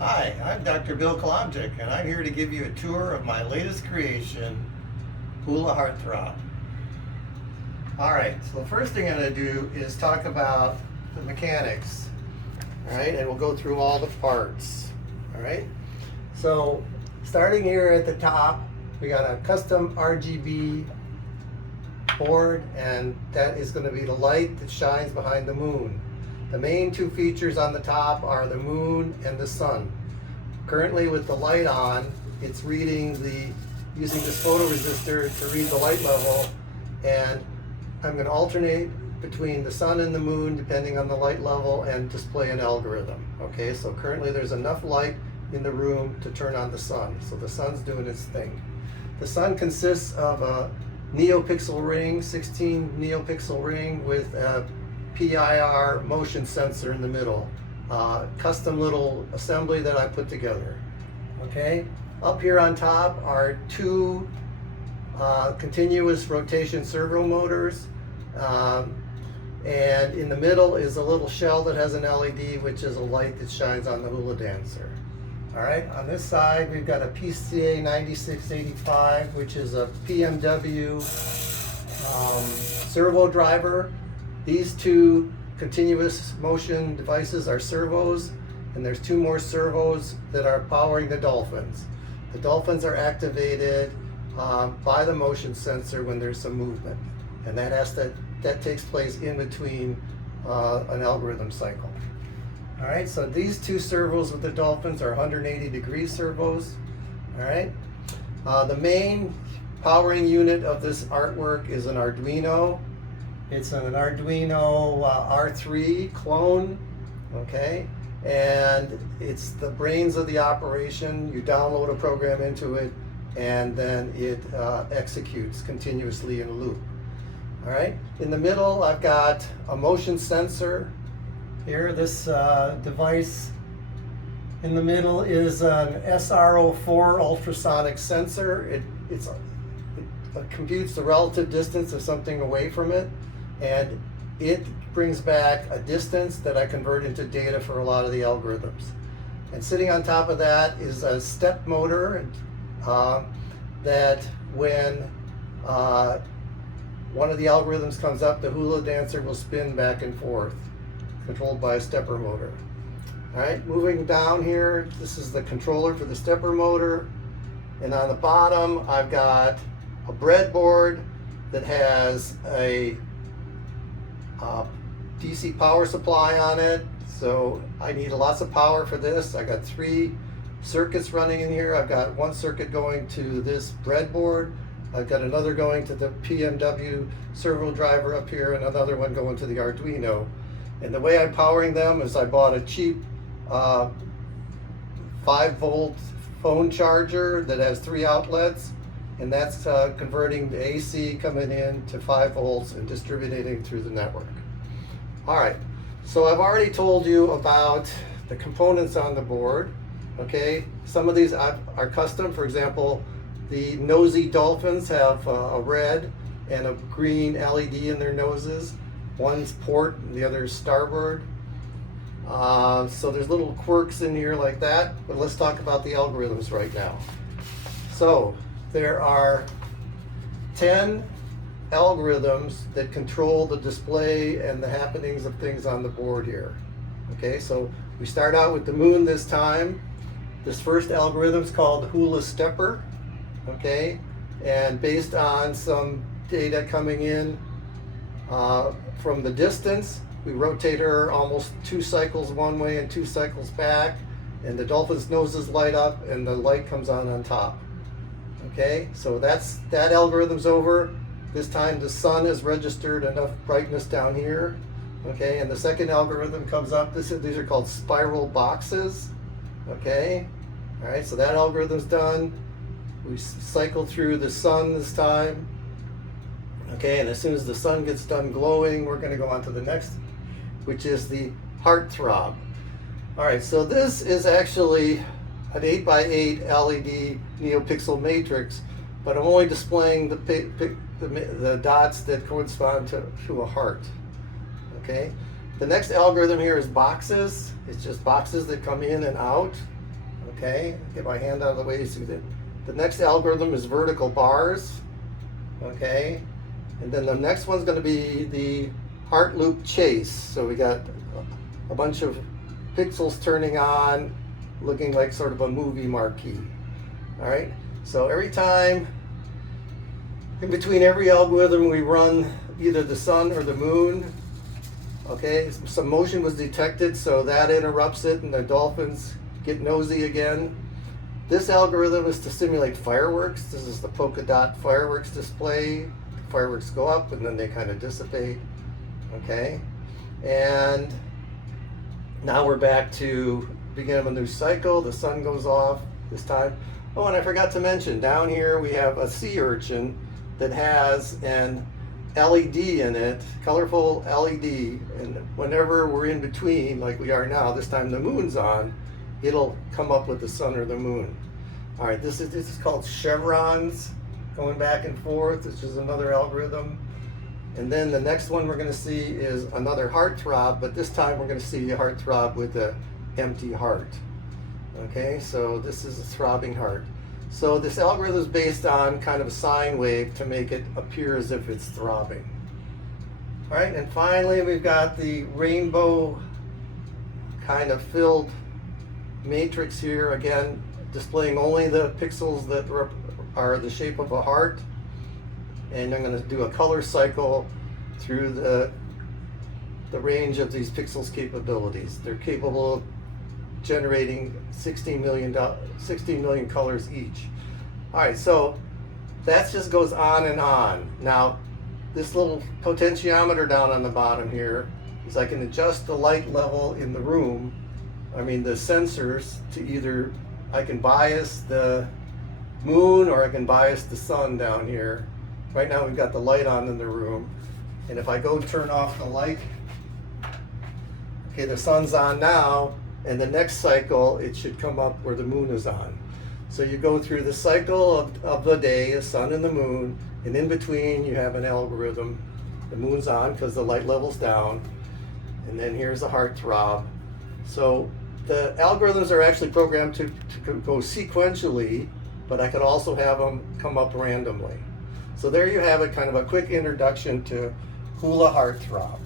Hi, I'm Dr. Bill Kalomczyk, and I'm here to give you a tour of my latest creation, Hula Heartthrob. Alright, so the first thing I'm going to do is talk about the mechanics. Alright, and we'll go through all the parts. Alright, so starting here at the top, we got a custom RGB board, and that is going to be the light that shines behind the moon. The main two features on the top are the moon and the sun. Currently with the light on, it's reading using this photoresistor to read the light level, and I'm going to alternate between the sun and the moon depending on the light level and display an algorithm. Okay, so currently there's enough light in the room to turn on the sun, so the sun's doing its thing. The sun consists of a neopixel ring, 16 neopixel ring with a PIR motion sensor in the middle. Custom little assembly that I put together. Okay, up here on top are two continuous rotation servo motors, and in the middle is a little shell that has an LED, which is a light that shines on the hula dancer. All right, on this side we've got a PCA 9685, which is a PMW servo driver. These two continuous motion devices are servos, and there's two more servos that are powering the dolphins. The dolphins are activated by the motion sensor when there's some movement, and that takes place in between an algorithm cycle. All right, so these two servos with the dolphins are 180-degree servos. All right, the main powering unit of this artwork is an Arduino. It's an Arduino R3 clone, okay? And it's the brains of the operation. You download a program into it, and then it executes continuously in a loop. All right, in the middle, I've got a motion sensor. Here, this device in the middle is an SR04 ultrasonic sensor. It computes the relative distance of something away from it, and it brings back a distance that I convert into data for a lot of the algorithms. And sitting on top of that is a step motor that when one of the algorithms comes up, the hula dancer will spin back and forth, controlled by a stepper motor. All right, moving down here, this is the controller for the stepper motor. And on the bottom, I've got a breadboard that has a DC power supply on it, so I need lots of power for this. I got 3 circuits running in here. I've got one circuit going to this breadboard. I've got another going to the PMW servo driver up here, and another one going to the Arduino. And the way I'm powering them is I bought a cheap 5-volt phone charger that has 3 outlets, and that's converting the AC coming in to 5 volts and distributing through the network. All right, so I've already told you about the components on the board. Okay, some of these are custom. For example, the nosy dolphins have a red and a green LED in their noses. One's port and the other is starboard. So there's little quirks in here like that, but let's talk about the algorithms right now. So there are 10 algorithms that control the display and the happenings of things on the board here. Okay, so we start out with the moon this time. This first algorithm is called Hula Stepper. Okay, and based on some data coming in from the distance, we rotate her almost 2 cycles one way and 2 cycles back, and the dolphin's noses light up and the light comes on top. Okay, so that algorithm's over. This time the sun has registered enough brightness down here. Okay, and the second algorithm comes up. These are called spiral boxes. Okay, all right, so that algorithm's done. We cycle through the sun this time. Okay, and as soon as the sun gets done glowing, we're going to go on to the next, which is the Heartthrob. All right, so this is actually an 8x8 LED neopixel matrix, but I'm only displaying the dots that correspond to a heart. Okay, the next algorithm here is boxes. It's just boxes that come in and out. Okay, get my hand out of the way so that the next algorithm is vertical bars. Okay, and then the next one's going to be the heart loop chase. So we got a bunch of pixels turning on, looking like sort of a movie marquee. All right, so every time, in between every algorithm, we run either the sun or the moon. Okay, some motion was detected, so that interrupts it, and the dolphins get nosy again. This algorithm is to simulate fireworks. This is the polka dot fireworks display. The fireworks go up and then they kind of dissipate. Okay, and now we're back to beginning of a new cycle. The sun goes off this time. Oh, and I forgot to mention, down here we have a sea urchin that has an LED in it, colorful LED, and whenever we're in between, like we are now, this time the moon's on, it'll come up with the sun or the moon. All right, this is called chevrons, going back and forth. This is another algorithm. And then the next one we're going to see is another heartthrob, but this time we're going to see a heartthrob with an empty heart. Okay, so this is a throbbing heart. So this algorithm is based on kind of a sine wave to make it appear as if it's throbbing. All right, and finally we've got the rainbow kind of filled matrix here, again displaying only the pixels that are the shape of a heart. And I'm going to do a color cycle through the range of these pixels capabilities. They're capable of generating 16 million colors each. All right, so that just goes on and on. Now, this little potentiometer down on the bottom here is I can adjust the light level in the room. I mean the sensors to either, I can bias the moon or I can bias the sun down here. Right now we've got the light on in the room, and if I go turn off the light, okay, the sun's on now, and the next cycle it should come up where the moon is on. So you go through the cycle of the day, the sun and the moon, and in between you have an algorithm. The moon's on because the light level's down, and then here's the heartthrob. So the algorithms are actually programmed to go sequentially, but I could also have them come up randomly. So there you have it, kind of a quick introduction to Hula HeartThrobTour.